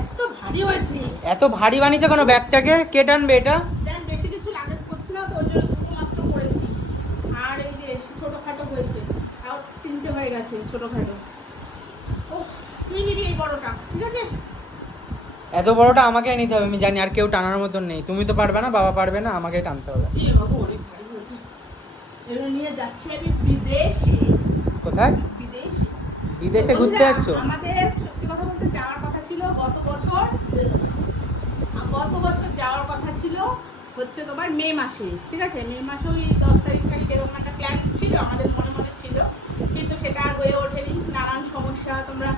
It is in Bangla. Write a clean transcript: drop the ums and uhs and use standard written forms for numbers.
এত ভারী হয়েছে। এত ভারী বানিয়েছে কোনো ব্যাগটাকে? কে টানবে এটা? দেখ বেশি কিছু লাগেজ করছি না তো, ওই জন্য দুটো মাত্র করেছি। আর এই যে ছোটখাটো হয়েছে, তাও 3টে হয়ে গেছে ছোটখাটো। ও তুই নিবি এই বড়টা, ঠিক আছে? এত বড়টা আমাকে নিতে হবে, আমি জানি। আর কেউ টানার মতন নেই। তুমি তো পারবে না, বাবা পারবে না, আমাকে টানতে হবে। এ বাবু অনেক ভারী হয়েছে। এগুলো নিয়ে যাচ্ছি আমি বিদেশে। কোথায়? বিদেশ। বিদেশে ঘুরতে যাচ্ছ? আমাদের সত্যি কথা বলতে যাওয়ার কথা ছিল গত বছর। যাওয়ার কথা ছিল হচ্ছে তোমার মে মাসে, ঠিক আছে? মে মাসে ওই 10 তারিখ তারিখ এরকম একটা প্ল্যান ছিল আমাদের মনে মনে ছিল, কিন্তু সেটা আর হয়ে ওঠেনি। নানান সমস্যা, তোমরা